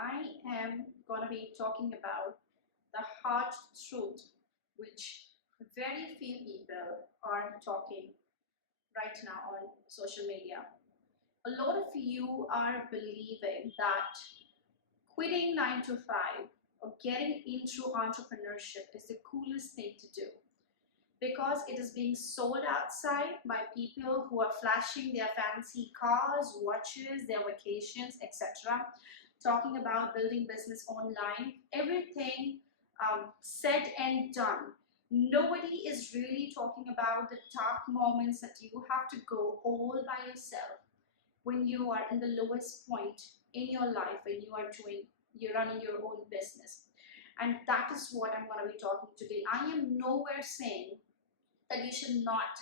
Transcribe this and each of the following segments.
I am going to be talking about the hard truth which very few people are talking right now on social media. A lot of you are believing that quitting 9 to 5 or getting into entrepreneurship is the coolest thing to do because it is being sold outside by people who are flashing their fancy cars, watches, their vacations, etc. Talking about building business online, everything said and done. Nobody is really talking about the dark moments that you have to go all by yourself when you are in the lowest point in your life, when you're running your own business. And that is what I'm going to be talking today. I am nowhere saying that you should not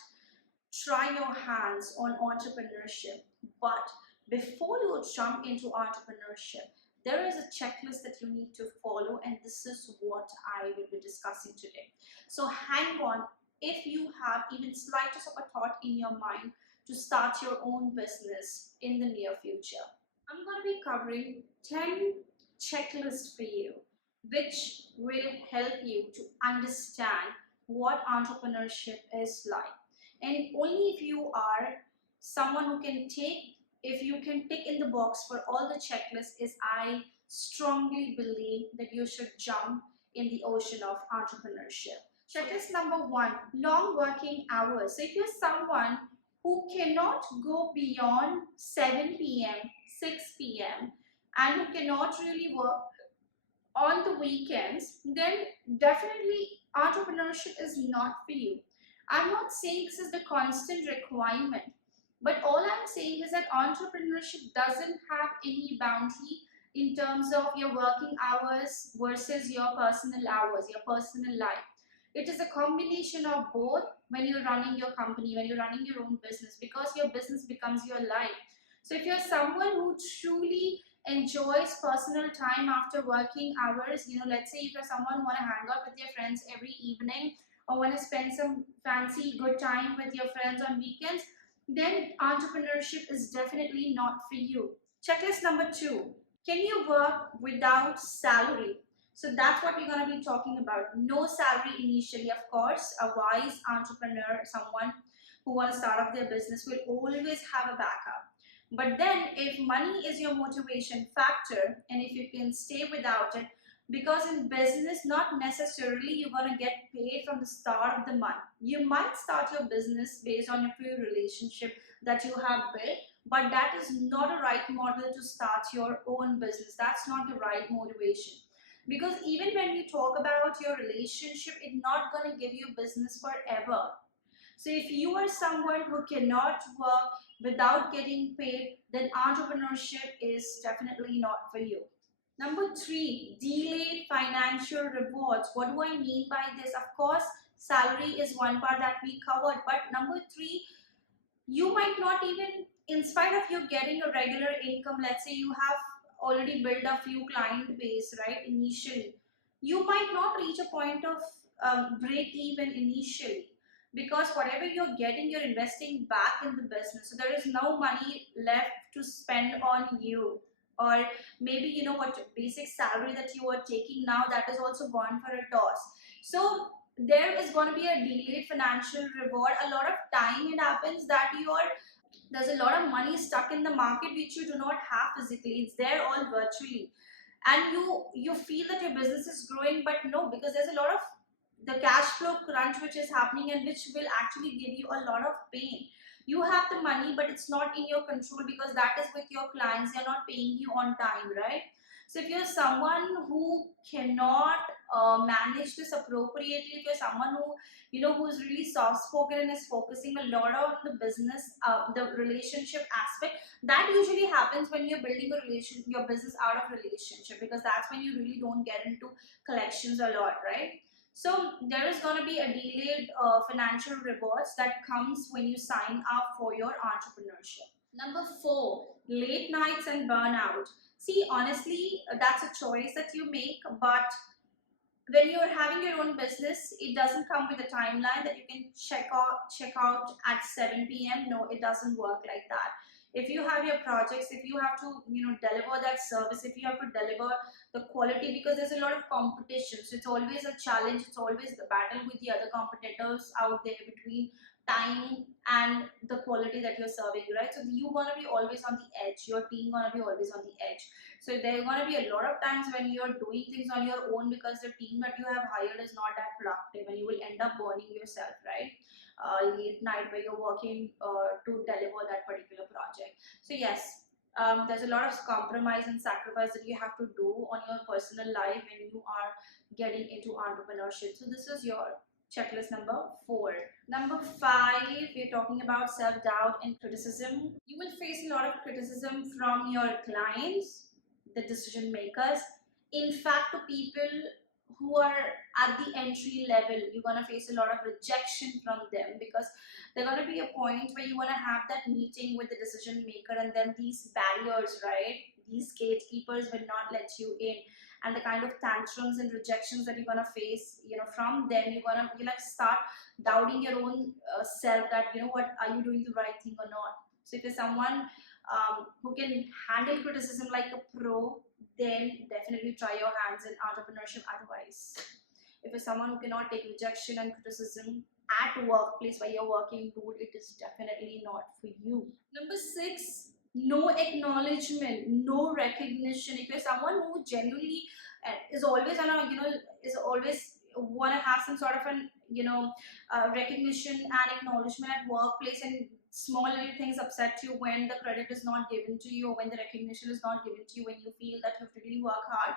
try your hands on entrepreneurship. But before you jump into entrepreneurship, there is a checklist that you need to follow, and this is what I will be discussing today. So hang on. If you have even slightest of a thought in your mind to start your own business in the near future, I'm going to be covering 10 checklists for you, which will help you to understand what entrepreneurship is like. And only if you are someone who can take, if you can tick in the box for all the checklists, is I strongly believe that you should jump in the ocean of entrepreneurship. Checklist number one, long working hours. So if you're someone who cannot go beyond 7 p.m., 6 p.m., and who cannot really work on the weekends, then definitely entrepreneurship is not for you. I'm not saying this is the constant requirement, but all I'm saying is that entrepreneurship doesn't have any boundary in terms of your working hours versus your personal hours, your personal life. It is a combination of both when you're running your company, when you're running your own business, because your business becomes your life. So if you're someone who truly enjoys personal time after working hours, let's say if you're someone who want to hang out with your friends every evening or want to spend some fancy good time with your friends on weekends, then entrepreneurship is definitely not for you. Checklist number two, can you work without salary? So that's what we're going to be talking about. No salary initially. Of course, a wise entrepreneur, someone who wants to start up their business, will always have a backup. But then if money is your motivation factor, and if you can stay without it, because in business, not necessarily you're going to get paid from the start of the month. You might start your business based on a few relationship that you have built, but that is not a right model to start your own business. That's not the right motivation. Because even when we talk about your relationship, it's not going to give you business forever. So if you are someone who cannot work without getting paid, then entrepreneurship is definitely not for you. Number three, delayed financial rewards. What do I mean by this? Of course, salary is one part that we covered, but number three, you might not even, in spite of you getting a regular income, let's say you have already built a few client base, right, initially, you might not reach a point of break even initially, because whatever you're getting, you're investing back in the business. So there is no money left to spend on you. Or maybe, what basic salary that you are taking now, that is also gone for a toss. So there is going to be a delayed financial reward. A lot of time it happens that there's a lot of money stuck in the market which you do not have physically. It's there all virtually, and you feel that your business is growing, but no, because there's a lot of the cash flow crunch which is happening, and which will actually give you a lot of pain. You have the money, but it's not in your control, because that is with your clients. They're not paying you on time, right? So if you're someone who cannot manage this appropriately, if you're someone who's really soft spoken and is focusing a lot on the business, the relationship aspect, that usually happens when you're building your business out of relationship, because that's when you really don't get into collections a lot, right? So there is going to be a delayed financial rewards that comes when you sign up for your entrepreneurship. Number four, late nights and burnout. See, honestly, that's a choice that you make, but when you're having your own business, it doesn't come with a timeline that you can check out at 7 p.m. No, it doesn't work like that. If you have your projects, if you have to, deliver that service, if you have to deliver the quality, because there's a lot of competition, so it's always a challenge, it's always the battle with the other competitors out there between time and the quality that you're serving, right? So you're gonna be always on the edge, your team gonna be always on the edge. So there are gonna be a lot of times when you're doing things on your own because the team that you have hired is not that productive, and you will end up burning yourself, right? Late night where you're working to deliver that particular project. So yes, there's a lot of compromise and sacrifice that you have to do on your personal life when you are getting into entrepreneurship. So this is your checklist number 4. Number 5, we're talking about self-doubt and criticism. You will face a lot of criticism from your clients, the decision makers, in fact to people who are at the entry level. You're going to face a lot of rejection from them, because there's going to be a point where you want to have that meeting with the decision maker, and then these barriers, right, these gatekeepers will not let you in, and the kind of tantrums and rejections that you're going to face, from them, you like start doubting your own self, that what, are you doing the right thing or not? So if you're someone who can handle criticism like a pro, then definitely try your hands in entrepreneurship. Otherwise, if you're someone who cannot take rejection and criticism at workplace where you're working, dude, it is definitely not for you. Number 6, no acknowledgement, no recognition. If you're someone who genuinely is always on a, is always want to have some sort of an, recognition and acknowledgement at workplace, and small little things upset you when the credit is not given to you, or when the recognition is not given to you, when you feel that you have to really work hard,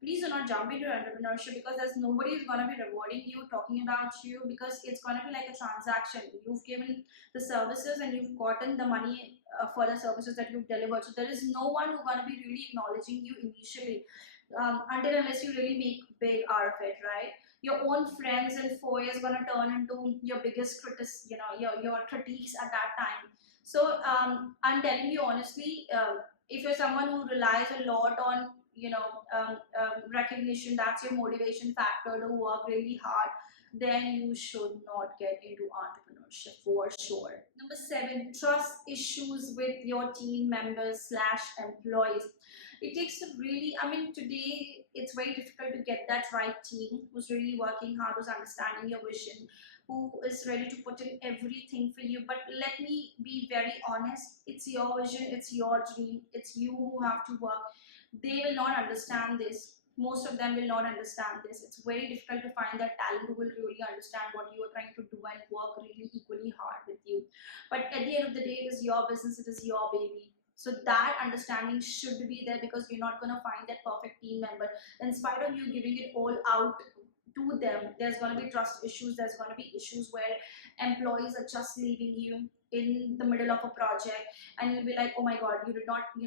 please do not jump into entrepreneurship, because there's nobody who's going to be rewarding you, talking about you, because it's going to be like a transaction. You've given the services and you've gotten the money for the services that you've delivered. So there is no one who's going to be really acknowledging you initially, until unless you really make big out of it, right? Your own friends and foe is going to turn into your biggest critics, your critiques at that time. So I'm telling you honestly, if you're someone who relies a lot on, recognition, that's your motivation factor to work really hard, then you should not get into entrepreneurship for sure. Number 7, trust issues with your team members slash employees. It takes a really, today it's very difficult to get that right team who's really working hard, who's understanding your vision, who is ready to put in everything for you. But let me be very honest, it's your vision, it's your dream, it's you who have to work. They will not understand this. Most of them will not understand this. It's very difficult to find that talent who will really understand what you are trying to do and work really equally hard with you. But at the end of the day, it is your business, it is your baby. So that understanding should be there, because you're not going to find that perfect team member. In spite of you giving it all out to them, there's going to be trust issues, there's going to be issues where employees are just leaving you in the middle of a project, and you'll be like, oh my god, you did not, you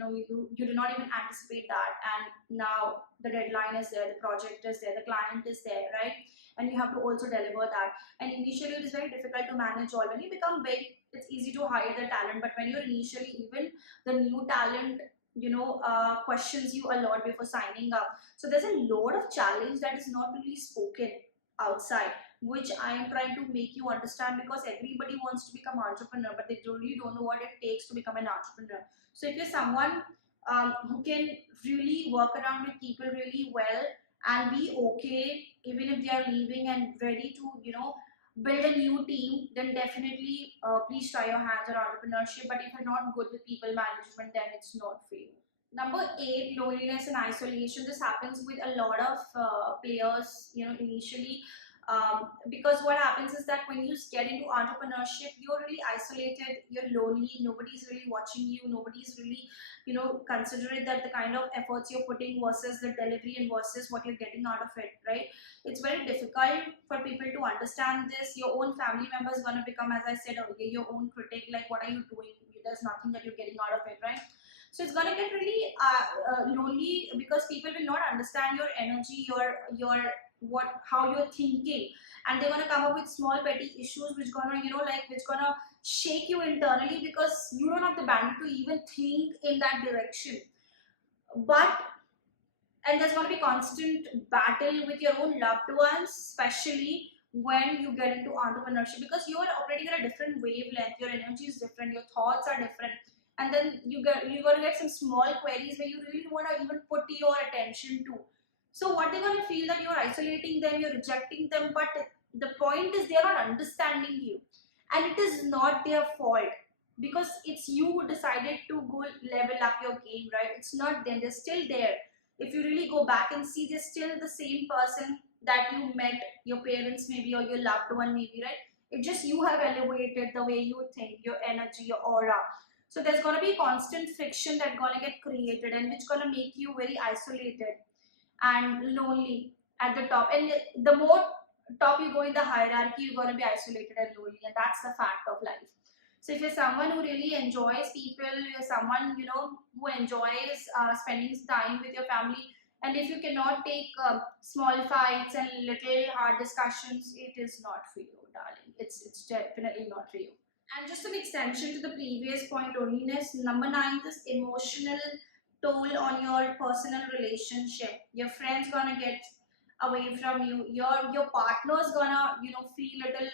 did not even anticipate that, and now the deadline is there, the project is there, the client is there, right? And you have to also deliver that. And initially it is very difficult to manage all. When you become big, it's easy to hire the talent, but when you're initially, even the new talent, questions you a lot before signing up. So there's a lot of challenge that is not really spoken outside, which I am trying to make you understand, because everybody wants to become entrepreneur, but they really don't know what it takes to become an entrepreneur. So if you're someone who can really work around with people really well and be okay even if they are leaving, and ready to, build a new team, then definitely please try your hands on entrepreneurship. But if you're not good with people management, then it's not for you. Number 8, loneliness and isolation. This happens with a lot of players, initially, because what happens is that when you get into entrepreneurship, you're really isolated, you're lonely, nobody's really watching you, nobody's really, considering that the kind of efforts you're putting versus the delivery and versus what you're getting out of it, right? It's very difficult for people to understand this. Your own family member is going to become, as I said earlier, your own critic, like, what are you doing? There's nothing that you're getting out of it, right? So it's going to get really lonely, because people will not understand your energy, your how you're thinking, and they're going to come up with small petty issues which gonna, which gonna shake you internally, because you don't have the bandwidth to even think in that direction. And there's going to be constant battle with your own loved ones, especially when you get into entrepreneurship, because you are operating at a different wavelength, your energy is different, your thoughts are different, and then you're gonna get some small queries where you really want to even put your attention to. So what they're gonna feel that you're isolating them, you're rejecting them, but the point is they're not understanding you, and it is not their fault because it's you who decided to go level up your game, right? It's not them, they're still there. If you really go back and see, they're still the same person that you met, your parents maybe, or your loved one maybe, right? It's just you have elevated the way you think, your energy, your aura. So there's going to be constant friction that's going to get created, and which going to make you very isolated and lonely at the top. And the more top you go in the hierarchy, you're going to be isolated and lonely, and that's the fact of life. So if you're someone who really enjoys people, you're someone, you know, who enjoys spending time with your family, and if you cannot take small fights and little hard discussions, it is not for you, darling. It's definitely not for you. And just an extension to the previous point, loneliness. Number 9 is emotional toll on your personal relationship. Your friends gonna get away from you. Your partner's gonna, you know, feel little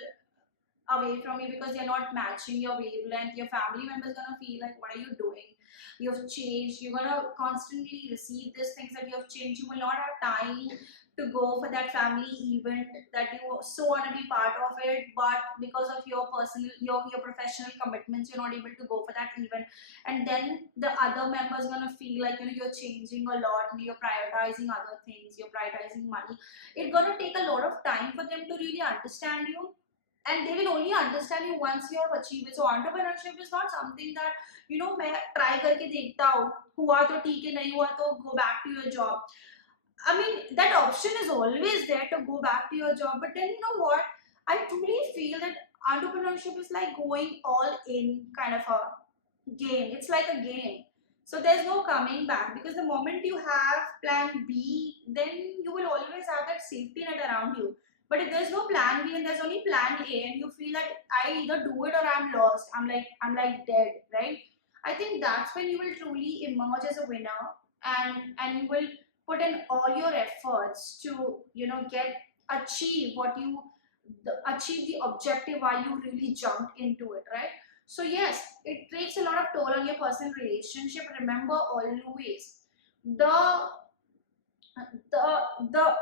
away from you because they're not matching your wavelength. Your family members gonna feel like, what are you doing? You've changed. You're gonna constantly receive these things that you have changed. You will not have time to go for that family event that you so want to be part of it, but because of your personal, your professional commitments, you're not able to go for that event. And then the other members gonna feel like, you know, you're changing a lot and you're prioritizing other things, you're prioritizing money. It's gonna take a lot of time for them to really understand you, and they will only understand you once you have achieved it. So entrepreneurship is not something that, you know, मैं try करके देखता हूँ, हुआ तो ठीक है, नहीं हुआ तो go back to your job. I mean, that option is always there to go back to your job. But then, you know what? I truly feel that entrepreneurship is like going all in kind of a game. It's like a game. So there's no coming back, because the moment you have plan B, then you will always have that safety net around you. But if there's no plan B and there's only plan A, and you feel like I either do it or I'm lost, I'm like dead, right? I think that's when you will truly emerge as a winner, and you will put in all your efforts to, you know, achieve what you achieve the objective why you really jumped into it, right? So yes, it takes a lot of toll on your personal relationship. Remember always, the the the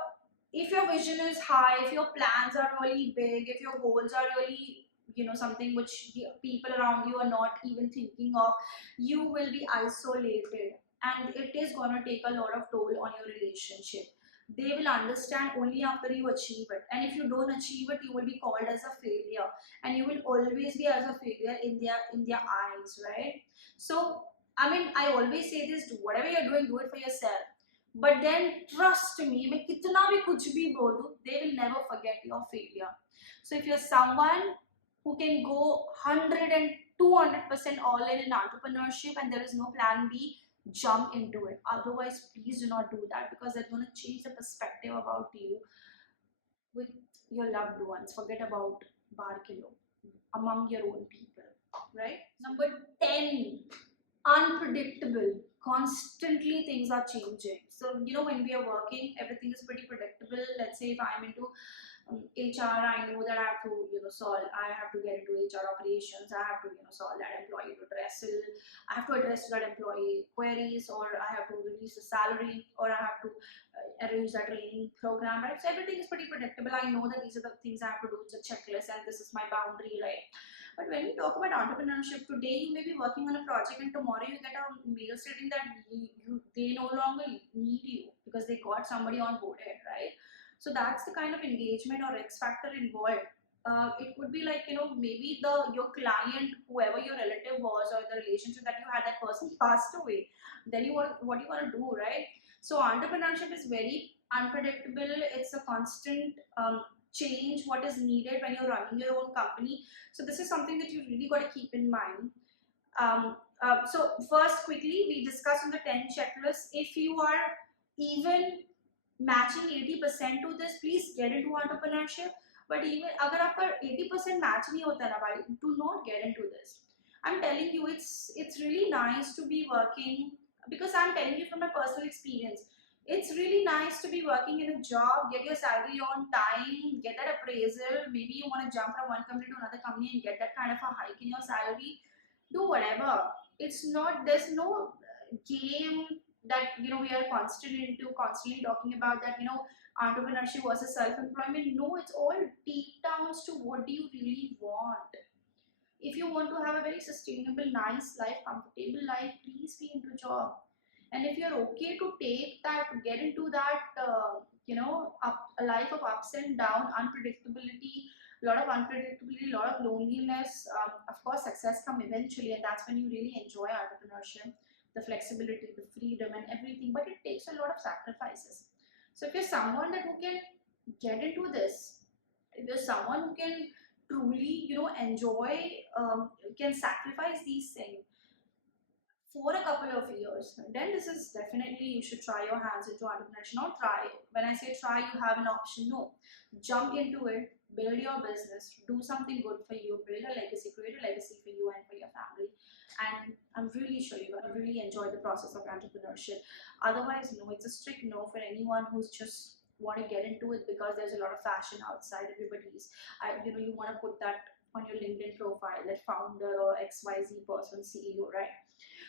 if your vision is high, if your plans are really big, if your goals are really, you know, something which the people around you are not even thinking of, you will be isolated, and it is going to take a lot of toll on your relationship. They will understand only after you achieve it, and if you don't achieve it, you will be called as a failure, and you will always be as a failure in their eyes, right? So I mean, I always say this: do whatever you're doing, do it for yourself. But then trust me, मैं कितना भी कुछ भी बोल दूं, they will never forget your failure. So if you're someone who can go 100 and 200% all in entrepreneurship and there is no plan B, jump into it. Otherwise, please do not do that, because that's going to change the perspective about you with your loved ones. Forget about bar kilo among your own people, right? Number 10, unpredictable. Constantly things are changing. So, you know, when we are working, everything is pretty predictable. Let's say if I'm into HR, I know that I have to, you know, I have to get into HR operations, I have to, you know, solve that employee redressal, I have to address that employee queries, or I have to release the salary, or I have to arrange that training program, right? So everything is pretty predictable. I know that these are the things I have to do. It's a checklist and this is my boundary, right? But when we talk about entrepreneurship, today you may be working on a project and tomorrow you get a mail stating that they no longer need you because they got somebody on boarded, right? So that's the kind of engagement or X factor involved. It could be like, you know, maybe your client, whoever your relative was, or the relationship that you had, that person passed away. Then what you want to do, right? So entrepreneurship is very unpredictable. It's a constant change what is needed when you're running your own company. So this is something that you really got to keep in mind. So first, quickly, we discussed on the 10 checklists. If you are even matching 80% to this, please get into entrepreneurship. But even अगर आपका 80% match नहीं होता ना भाई, do not get into this. I'm telling you, it's really nice to be working, because I'm telling you from my personal experience. It's really nice to be working in a job, get your salary on time, get that appraisal. Maybe you want to jump from one company to another company and get that kind of a hike in your salary. Do whatever. it's not, there's no game that we are constantly talking about, that entrepreneurship versus self-employment. No, it's all deep down to what do you really want. If you want to have a very sustainable, nice life, comfortable life, please be into job. And if you're okay to take that, get into that, a life of ups and down, unpredictability, a lot of unpredictability, a lot of loneliness. Of course, success come eventually, and that's when you really enjoy entrepreneurship, the flexibility, the freedom, and everything. But it takes a lot of sacrifices. So if you're someone that who can get into this, if you're someone who can truly, enjoy, can sacrifice these things for a couple of years, then this is definitely, you should try your hands into entrepreneurship. Not try. When I say try, you have an option. No, jump into it, build your business, do something good for you, build a legacy, create a legacy for you and for your family. And I'm really sure you're going to really enjoy the process of entrepreneurship. Otherwise, no, it's a strict no for anyone who's just want to get into it because there's a lot of fashion outside. Everybody's, you want to put that on your LinkedIn profile, that founder or XYZ person, CEO, right?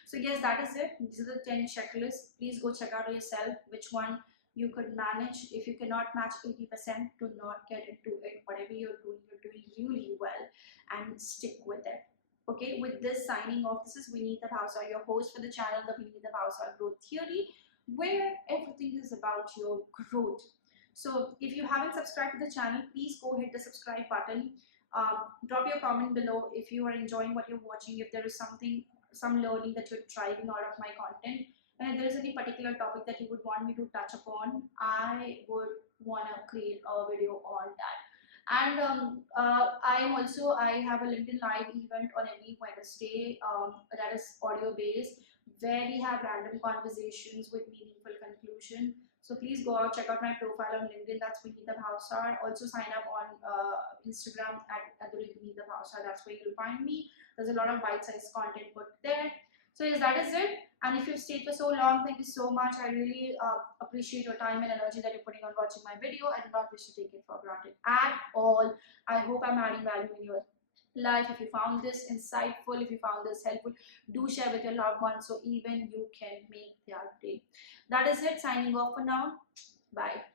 So yes, that is it. These are the 10 checklists. Please go check out yourself which one you could manage. If you cannot match 80%, do not get into it. Whatever you're doing really well, and stick with it. Okay, with this, signing off. This is Vinita Bhavsar, your host for the channel, the Vinita Bhavsar Growth Theory, where everything is about your growth. So if you haven't subscribed to the channel, please go hit the subscribe button. Drop your comment below if you are enjoying what you're watching, if there is something, some learning that you're driving out of my content, and if there is any particular topic that you would want me to touch upon, I would want to create a video on that. And I have a LinkedIn live event on every Wednesday, that is audio based, where we have random conversations with meaningful conclusion. So please go out, check out my profile on LinkedIn. That's Vinita Bhavsar. Also sign up on Instagram at the rate Vinita Bhavsar. That's where you'll find me. There's a lot of bite-sized content put there. So yes, that is it. And if you've stayed for so long, thank you so much. I really appreciate your time and energy that you're putting on watching my video. I do not wish to take it for granted at all. I hope I'm adding value in your life. If you found this insightful, if you found this helpful, do share with your loved ones so even you can make their day. That is it. Signing off for now. Bye.